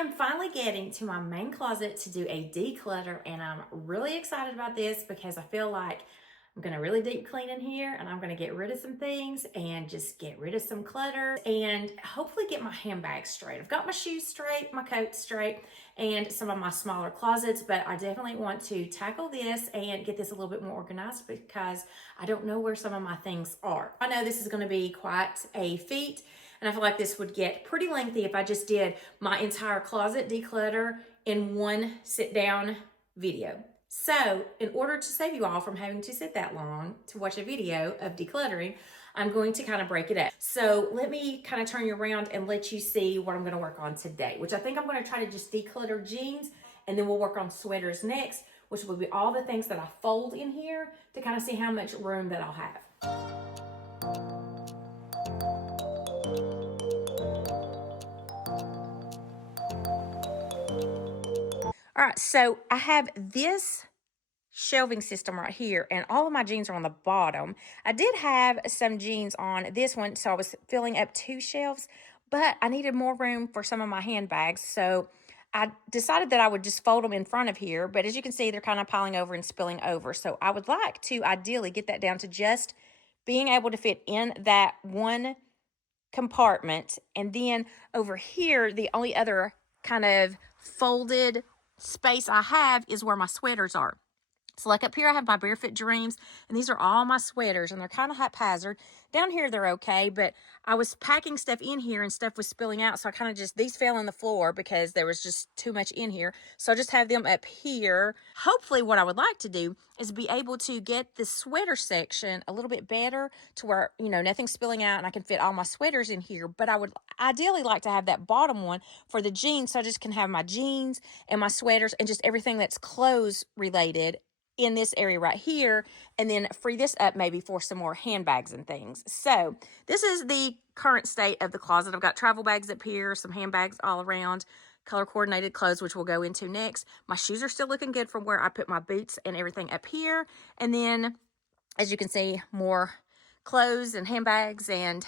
am finally getting to my main closet to do a declutter, and I'm really excited about this because I feel like I'm gonna really deep clean in here, and I'm gonna get rid of some things and just get rid of some clutter and hopefully get my handbag straight. I've got my shoes straight, my coat straight, and some of my smaller closets, but I definitely want to tackle this and get this a little bit more organized because I don't know where some of my things are. I know this is gonna be quite a feat, and I feel like this would get pretty lengthy if I just did my entire closet declutter in one sit down video. So in order to save you all from having to sit that long to watch a video of decluttering, I'm going to kind of break it up. So let me kind of turn you around and let you see what I'm going to work on today, which I think I'm going to try to just declutter jeans, and then we'll work on sweaters next, which will be all the things that I fold in here to kind of see how much room that I'll have. All right, so I have this shelving system right here, and all of my jeans are on the bottom. I did have some jeans on this one, so I was filling up 2 shelves, but I needed more room for some of my handbags, so I decided that I would just fold them in front of here, but as you can see, they're kind of piling over and spilling over, so I would like to ideally get that down to just being able to fit in that one compartment, and then over here, the only other kind of folded space I have is where my sweaters are. So like up here, I have my Barefoot Dreams, and these are all my sweaters, and they're kind of haphazard. Down here, they're okay, but I was packing stuff in here, and stuff was spilling out, so I kind of just, these fell on the floor because there was just too much in here. So I just have them up here. Hopefully, what I would like to do is be able to get the sweater section a little bit better to where, you know, nothing's spilling out, and I can fit all my sweaters in here, but I would ideally like to have that bottom one for the jeans, so I just can have my jeans and my sweaters and just everything that's clothes related in this area right here, and then free this up maybe for some more handbags and things. So this is the current state of the closet. I've got travel bags up here, some handbags all around, color coordinated clothes, which we'll go into next. My shoes are still looking good from where I put my boots and everything up here. And then, as you can see, more clothes and handbags and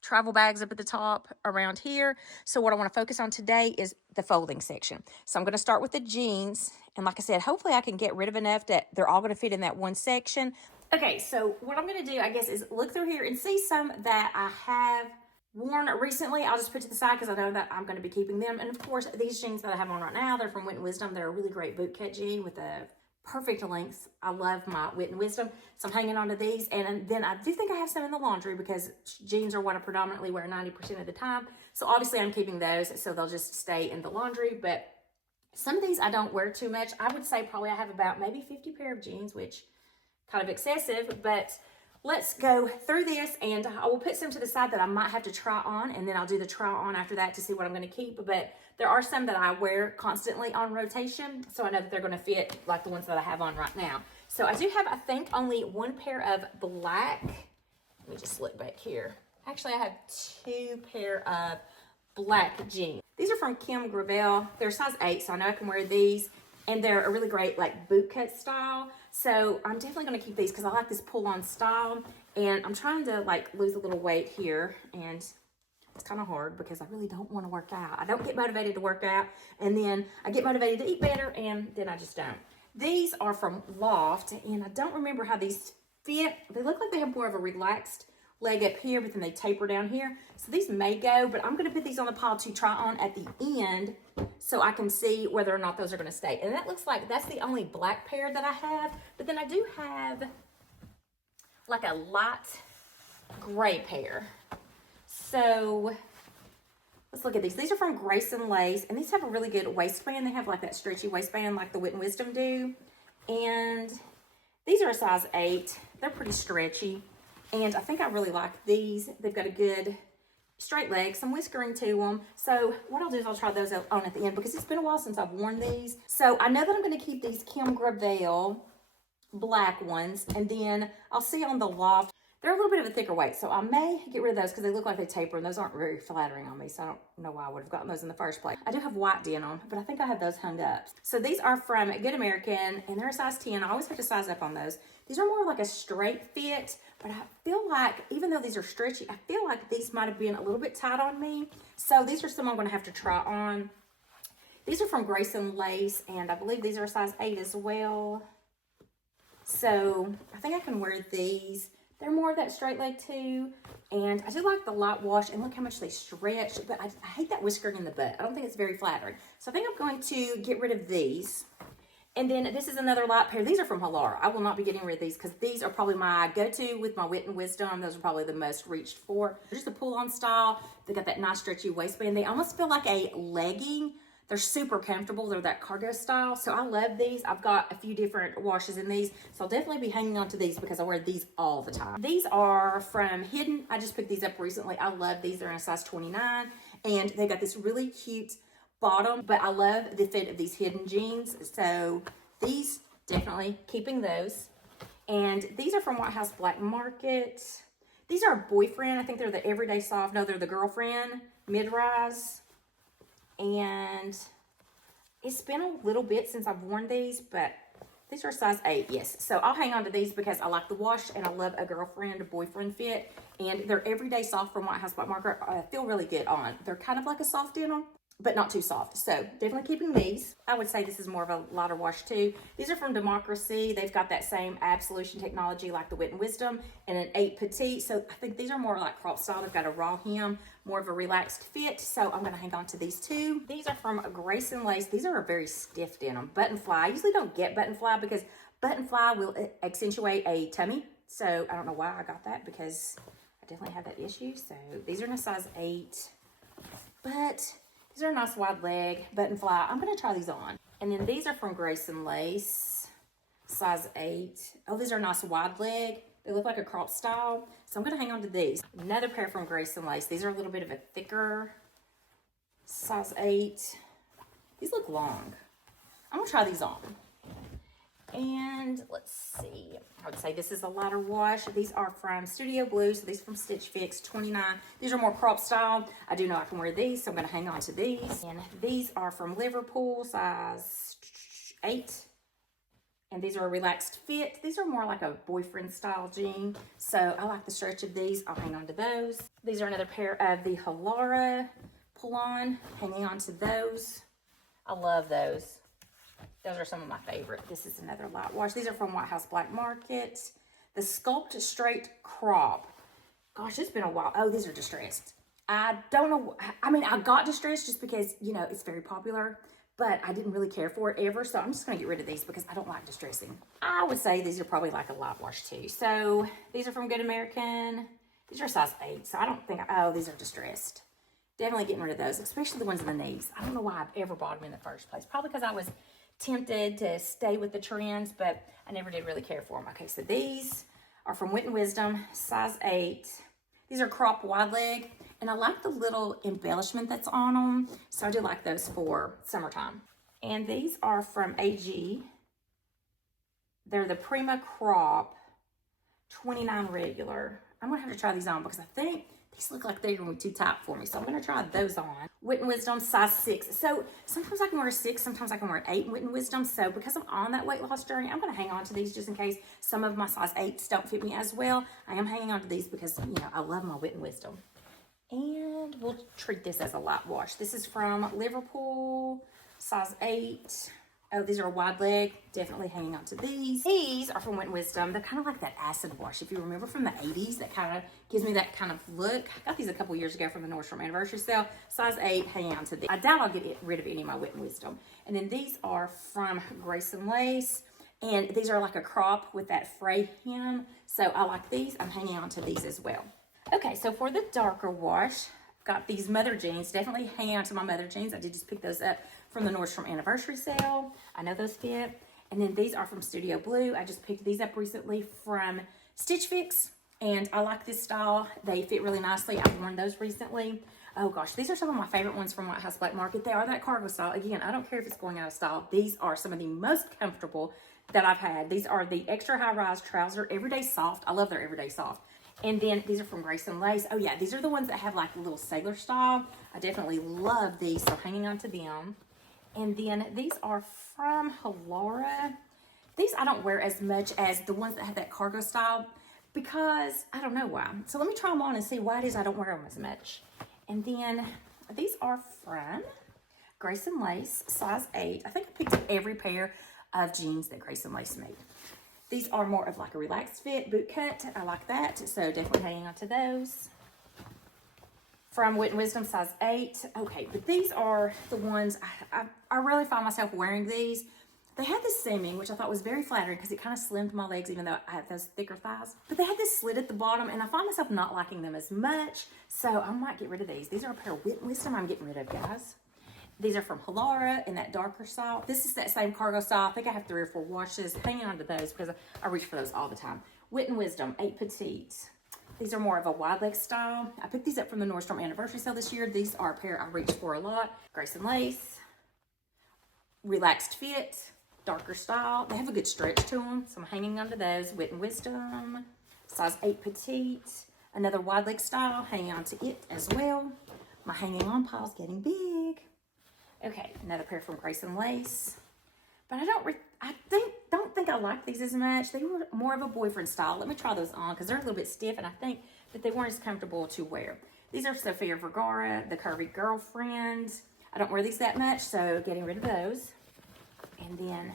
travel bags up at the top around here. So what I want to focus on today is the folding section. So I'm going to start with the jeans. And like I said, hopefully I can get rid of enough that they're all going to fit in that one section. Okay, so what I'm going to do, I guess, is look through here and see some that I have worn recently. I'll just put to the side because I know that I'm going to be keeping them. And of course, these jeans that I have on right now, they're from Wit and Wisdom. They're a really great boot cut jean with a perfect length. I love my Wit and Wisdom, so I'm hanging on to these. And then I do think I have some in the laundry because jeans are what I predominantly wear 90% of the time. So obviously I'm keeping those, so they'll just stay in the laundry. But some of these I don't wear too much. I would say probably I have about maybe 50 pair of jeans, which kind of excessive, but let's go through this, and I will put some to the side that I might have to try on, and then I'll do the try on after that to see what I'm going to keep. But there are some that I wear constantly on rotation, so I know that they're going to fit like the ones that I have on right now. So I do have, I think, only 1 pair of black. Let me just look back here. Actually, I have 2 pair of black jeans. These are from Kim Gravel. They're size 8, so I know I can wear these. And they're a really great like boot cut style. So I'm definitely going to keep these because I like this pull-on style. And I'm trying to like lose a little weight here. And it's kind of hard because I really don't want to work out. I don't get motivated to work out. And then I get motivated to eat better, and then I just don't. These are from Loft, and I don't remember how these fit. They look like they have more of a relaxed leg up here, but then they taper down here. So these may go, but I'm going to put these on the pile to try on at the end so I can see whether or not those are going to stay. And that looks like that's the only black pair that I have. But then I do have like a light gray pair. So let's look at these. These are from Grace and Lace, and these have a really good waistband. They have like that stretchy waistband like the Wit and Wisdom do. And these are a size 8. They're pretty stretchy. And I think I really like these. They've got a good straight leg, some whiskering to them. So what I'll do is I'll try those on at the end because it's been a while since I've worn these. So I know that I'm going to keep these Kim Gravel black ones. And then I'll see on the Loft. They're a little bit of a thicker weight, so I may get rid of those because they look like they taper, and those aren't very flattering on me, so I don't know why I would have gotten those in the first place. I do have white denim, but I think I have those hung up. So these are from Good American, and they're a size 10. I always have to size up on those. These are more like a straight fit, but I feel like, even though these are stretchy, I feel like these might have been a little bit tight on me. So these are some I'm going to have to try on. These are from Grace and Lace, and I believe these are a size 8 as well. So I think I can wear these. They're more of that straight leg too. And I do like the light wash, and look how much they stretch, but I hate that whiskering in the butt. I don't think it's very flattering. So I think I'm going to get rid of these. And then this is another light pair. These are from Halara. I will not be getting rid of these because these are probably my go-to with my Wit and Wisdom. Those are probably the most reached for. They're just a pull-on style. They got that nice stretchy waistband. They almost feel like a legging. They're super comfortable. They're that cargo style. So I love these. I've got a few different washes in these. So I'll definitely be hanging on to these because I wear these all the time. These are from Hidden. I just picked these up recently. I love these. They're in a size 29. And they got this really cute bottom, but I love the fit of these Hidden jeans. So these, definitely keeping those. And these are from White House Black Market. These are Boyfriend. I think they're the Everyday Soft. No, they're the Girlfriend mid-rise. And it's been a little bit since I've worn these, but these are size 8, yes. So I'll hang on to these because I like the wash and I love a girlfriend, boyfriend fit. And they're Everyday Soft from White House Black Market. I feel really good on. They're kind of like a soft denim, but not too soft. So definitely keeping these. I would say this is more of a lighter wash too. These are from Democracy. They've got that same absolution technology like the Wit and Wisdom and an 8 petite. So I think these are more like crop style. They've got a raw hem, more of a relaxed fit. So I'm gonna hang on to these too. These are from Grace and Lace. These are a very stiff denim. Button fly. I usually don't get button fly because button fly will accentuate a tummy. So I don't know why I got that because I definitely have that issue. So these are in a size 8, but these are a nice wide leg, button fly. I'm gonna try these on. And then these are from Grace and Lace, size 8. Oh, these are a nice wide leg. They look like a crop style. So I'm gonna hang on to these. Another pair from Grace and Lace. These are a little bit of a thicker, size 8. These look long. I'm gonna try these on. And let's see, I would say this is a lighter wash. These are from Studio Blue, so these from Stitch Fix, 29. These are more crop style. I do know I can wear these, so I'm gonna hang on to these. And these are from Liverpool, size 8. And these are a relaxed fit. These are more like a boyfriend style jean. So I like the stretch of these. I'll hang on to those. These are another pair of the Halara pull-on, hanging on to those. I love those. Those are some of my favorite. This is another light wash. These are from White House Black Market. The Sculpt Straight Crop. Gosh, it's been a while. Oh, these are distressed. I don't know. I mean, I got distressed just because, you know, it's very popular, but I didn't really care for it ever. So I'm just going to get rid of these because I don't like distressing. I would say these are probably like a light wash too. So these are from Good American. These are size 8. So I don't think, oh, these are distressed. Definitely getting rid of those, especially the ones in the knees. I don't know why I've ever bought them in the first place. Probably because I was tempted to stay with the trends, but I never did really care for them. Okay, so these are from Wit and Wisdom, size 8. These are crop wide leg, and I like the little embellishment that's on them, so I do like those for summertime. And these are from AG. They're the Prima Crop 29 regular. I'm gonna have to try these on because I think these look like they're gonna be too tight for me, so I'm gonna try those on. Wit and Wisdom, size 6. So sometimes I can wear a 6, sometimes I can wear an 8 in Wit and Wisdom. So because I'm on that weight loss journey, I'm gonna hang on to these just in case some of my size 8s don't fit me as well. I am hanging on to these because, you know, I love my Wit and Wisdom. And we'll treat this as a light wash. This is from Liverpool, size 8. Oh, these are a wide leg. Definitely hanging on to these. These are from Wit and Wisdom. They're kind of like that acid wash. If you remember from the 80s, that kind of gives me that kind of look. I got these a couple years ago from the Nordstrom anniversary sale. Size 8, hanging on to these. I doubt I'll get rid of any of my Wit and Wisdom. And then these are from Grace and Lace. And these are like a crop with that fray hem. So I like these. I'm hanging on to these as well. Okay, so for the darker wash, I've got these mother jeans. Definitely hanging on to my mother jeans. I did just pick those up from the Nordstrom anniversary sale. I know those fit. And then these are from Studio Blue. I just picked these up recently from Stitch Fix. And I like this style. They fit really nicely. I've worn those recently. Oh gosh, these are some of my favorite ones from White House Black Market. They are that cargo style. Again, I don't care if it's going out of style. These are some of the most comfortable that I've had. These are the extra high rise trouser, Everyday Soft. I love their Everyday Soft. And then these are from Grace and Lace. Oh yeah, these are the ones that have like a little sailor style. I definitely love these, so hanging on to them. And then these are from Halara. These I don't wear as much as the ones that have that cargo style because I don't know why. So let me try them on and see why it is I don't wear them as much. And then these are from Grayson Lace, size 8. I think I picked up every pair of jeans that Grayson Lace made. These are more of like a relaxed fit, boot cut. I like that, so definitely hanging on to those. From Wit and Wisdom, size 8. Okay, but these are the ones, I really find myself wearing these. They had this seaming, which I thought was very flattering because it kind of slimmed my legs, even though I have those thicker thighs. But they had this slit at the bottom, and I find myself not liking them as much, so I might get rid of these. These are a pair of Wit and Wisdom I'm getting rid of, guys. These are from Halara in that darker style. This is that same cargo style. I think I have 3 or 4 washes. Hanging on to those because I reach for those all the time. Wit and Wisdom, 8 petite. These are more of a wide leg style. I picked these up from the Nordstrom anniversary sale this year. These are a pair I reach for a lot. Grayson Lace, relaxed fit, darker style. They have a good stretch to them, so I'm hanging on to those. Wit and Wisdom, size 8 petite. Another wide leg style, hanging on to it as well. My hanging on pile's getting big. Okay, another pair from Grayson Lace. But I don't think I like these as much. They were more of a boyfriend style. Let me try those on because they're a little bit stiff, and I think that they weren't as comfortable to wear. These are Sofia Vergara, the Curvy Girlfriend. I don't wear these that much, so getting rid of those. And then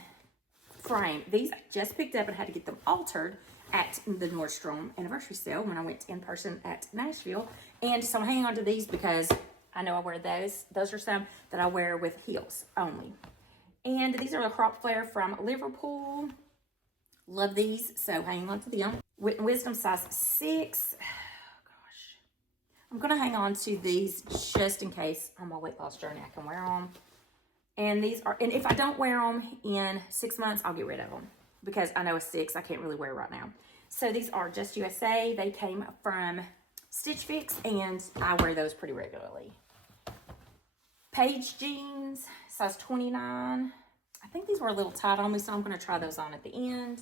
frame. These I just picked up and had to get them altered at the Nordstrom anniversary sale when I went in person at Nashville. And so I'm hanging on to these because I know I wear those. Those are some that I wear with heels only. And these are a crop flare from Liverpool. Love these, so hanging on to them. Wit and Wisdom, size 6. Oh, gosh. I'm going to hang on to these just in case on my weight loss journey I can wear them. And these are, and if I don't wear them in 6 months, I'll get rid of them. Because I know a 6 I can't really wear right now. So these are Just USA. They came from Stitch Fix, and I wear those pretty regularly. Paige jeans, size 29. I think these were a little tight on me, so I'm going to try those on at the end.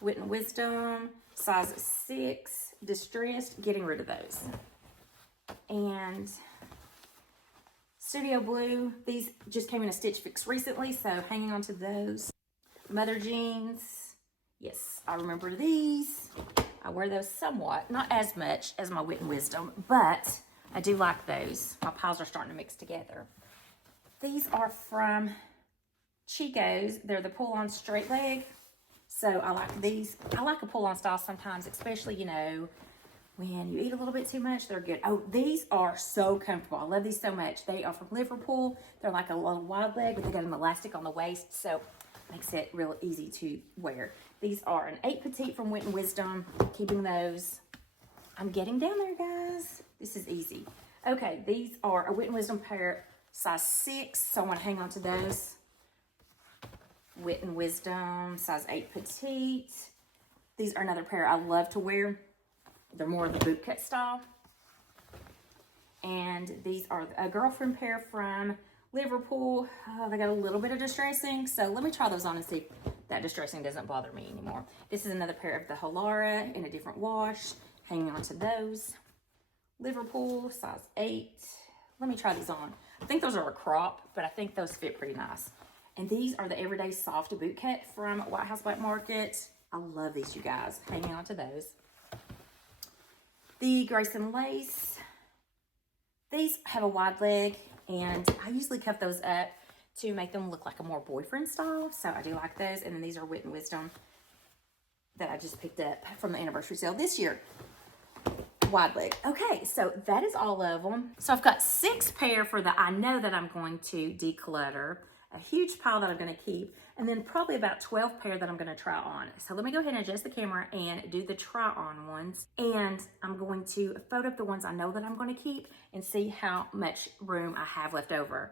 Wit and Wisdom, size 6, distressed, getting rid of those. And Studio Blue, these just came in a Stitch Fix recently, so hanging on to those. Mother jeans, yes, I remember these. I wear those somewhat, not as much as my Wit and Wisdom, but I do like those. My piles are starting to mix together. These are from Chico's. They're the pull-on straight leg. So I like these. I like a pull-on style sometimes, especially, you know, when you eat a little bit too much, they're good. Oh, these are so comfortable. I love these so much. They are from Liverpool. They're like a little wide leg, but they got an elastic on the waist, so it makes it real easy to wear. These are an 8 petite from Wit and Wisdom. Keeping those. I'm getting down there, guys. This is easy. Okay, these are a Wit and Wisdom pair, size 6, so I want to hang on to those. Wit and Wisdom, size 8 petite. These are another pair I love to wear. They're more of the boot cut style. And these are a girlfriend pair from Liverpool. They got a little bit of distressing, so let me try those on and see if that distressing doesn't bother me anymore. This is another pair of the Halara in a different wash. Hanging on to those. Liverpool, size 8. Let me try these on. I think those are a crop, but I think those fit pretty nice. And these are the Everyday Soft Boot Cut from White House Black Market. I love these, you guys. Hanging on to those. The Grayson Lace. These have a wide leg, and I usually cuff those up to make them look like a more boyfriend style. So I do like those. And then these are Wit and Wisdom that I just picked up from the anniversary sale this year. Wide leg. Okay, so that is all of them. So I've got 6 pair for the I know that I'm going to declutter, a huge pile that I'm going to keep, and then probably about 12 pair that I'm going to try on. So let me go ahead and adjust the camera and do the try on ones. And I'm going to photo up the ones I know that I'm going to keep and see how much room I have left over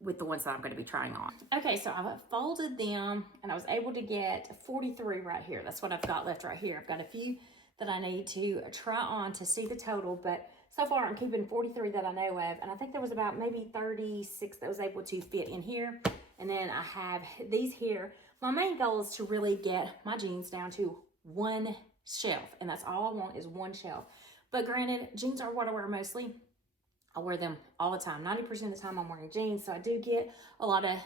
with the ones that I'm going to be trying on. Okay, so I've folded them and I was able to get 43 right here. That's what I've got left right here. I've got a few that I need to try on to see the total, but so far I'm keeping 43 that I know of, and I think there was about maybe 36 that was able to fit in here, and then I have these here. My main goal is to really get my jeans down to 1 shelf, and that's all I want is 1 shelf. But granted, jeans are what I wear mostly. I wear them all the time. 90% of the time I'm wearing jeans, so I do get a lot of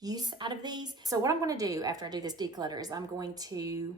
use out of these. So what I'm going to do after I do this declutter is I'm going to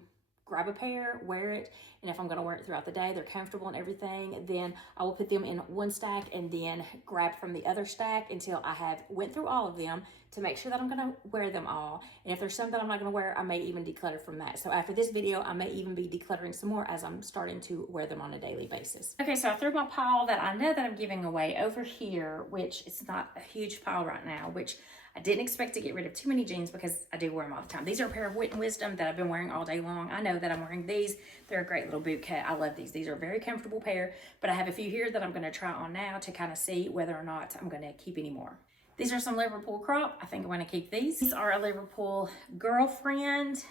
grab a pair, wear it, and if I'm gonna wear it throughout the day, they're comfortable and everything, then I will put them in one stack and then grab from the other stack until I have went through all of them to make sure that I'm gonna wear them all. And if there's some that I'm not gonna wear, I may even declutter from that. So after this video, I may even be decluttering some more as I'm starting to wear them on a daily basis. Okay, so I threw my pile that I know that I'm giving away over here, which is not a huge pile right now, which I didn't expect to get rid of too many jeans because I do wear them all the time. These are a pair of Wit and Wisdom that I've been wearing all day long. I know that I'm wearing these. They're a great little boot cut. I love these. These are a very comfortable pair, but I have a few here that I'm going to try on now to kind of see whether or not I'm going to keep any more. These are some Liverpool crop. I think I'm going to keep these. These are a Liverpool Girlfriend.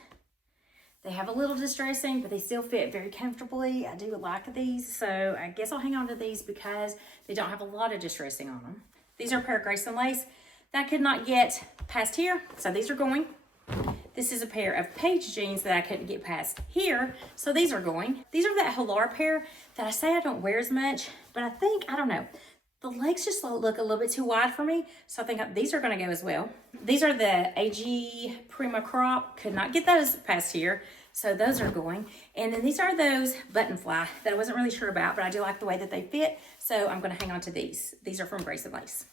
They have a little distressing, but they still fit very comfortably. I do like these, so I guess I'll hang on to these because they don't have a lot of distressing on them. These are a pair of Grace and Lace that I could not get past here, so these are going. This is a pair of Paige jeans that I couldn't get past here, so these are going. These are that Halar pair that I say I don't wear as much, but I think, I don't know, the legs just look a little bit too wide for me, so I think these are gonna go as well. These are the AG Prima Crop, could not get those past here, so those are going. And then these are those button fly that I wasn't really sure about, but I do like the way that they fit, so I'm gonna hang on to these. These are from Grace and Lace.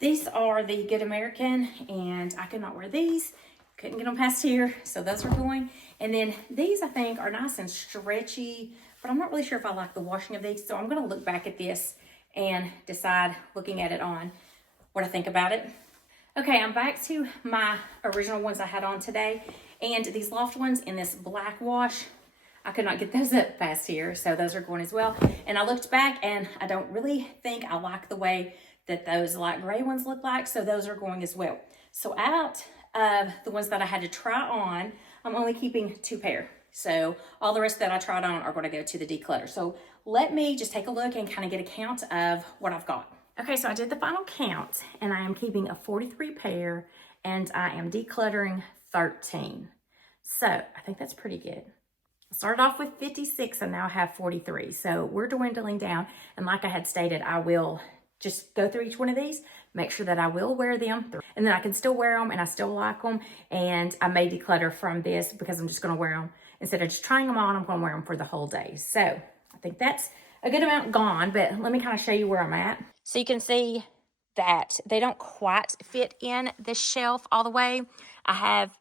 These are the Good American, and I could not wear these. Couldn't get them past here, so those are going. And then these, I think, are nice and stretchy, but I'm not really sure if I like the washing of these, so I'm gonna look back at this and decide, looking at it on, what I think about it. Okay, I'm back to my original ones I had on today, and these loft ones in this black wash, I could not get those up past here, so those are going as well. And I looked back, and I don't really think I like the way that those light gray ones look like, so those are going as well. So out of the ones that I had to try on, I'm only keeping 2 pair. So all the rest that I tried on are gonna go to the declutter. So let me just take a look and kind of get a count of what I've got. Okay, so I did the final count, and I am keeping a 43 pair, and I am decluttering 13. So I think that's pretty good. I started off with 56 and now I have 43. So we're dwindling down, and like I had stated, I will just go through each one of these, make sure that I will wear them, and then I can still wear them and I still like them, and I may declutter from this because I'm just gonna wear them. Instead of just trying them on, I'm gonna wear them for the whole day. So I think that's a good amount gone, but let me kind of show you where I'm at. So you can see that they don't quite fit in the shelf all the way. I have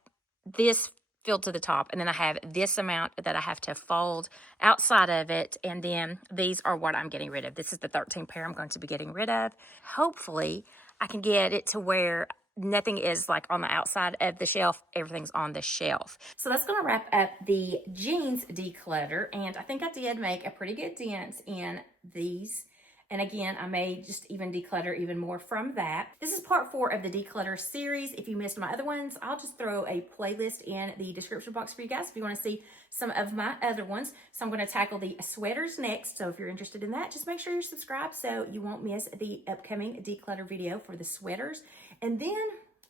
this filled to the top, and then I have this amount that I have to fold outside of it, and then these are what I'm getting rid of. This is the 13 pair I'm going to be getting rid of. Hopefully I can get it to where nothing is like on the outside of the shelf, everything's on the shelf. So that's gonna wrap up the jeans declutter, and I think I did make a pretty good dent in these. And again, I may just even declutter even more from that. This is part 4 of the declutter series. If you missed my other ones, I'll just throw a playlist in the description box for you guys if you want to see some of my other ones. So I'm going to tackle the sweaters next. So if you're interested in that, just make sure you're subscribed so you won't miss the upcoming declutter video for the sweaters. And then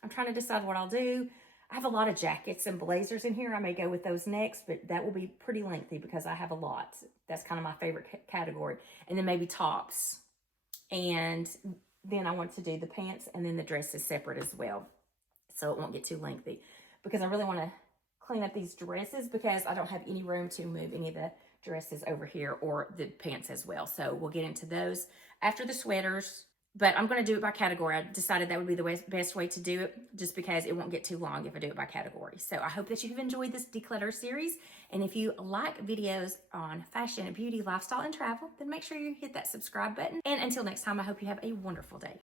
I'm trying to decide what I'll do. I have a lot of jackets and blazers in here. I may go with those next, but that will be pretty lengthy because I have a lot. That's kind of my favorite category. And then maybe tops. And then I want to do the pants and then the dresses separate as well, so it won't get too lengthy. Because I really want to clean up these dresses because I don't have any room to move any of the dresses over here or the pants as well. So we'll get into those after the sweaters. But I'm going to do it by category. I decided that would be the best way to do it just because it won't get too long if I do it by category. So I hope that you've enjoyed this declutter series. And if you like videos on fashion, beauty, lifestyle, and travel, then make sure you hit that subscribe button. And until next time, I hope you have a wonderful day.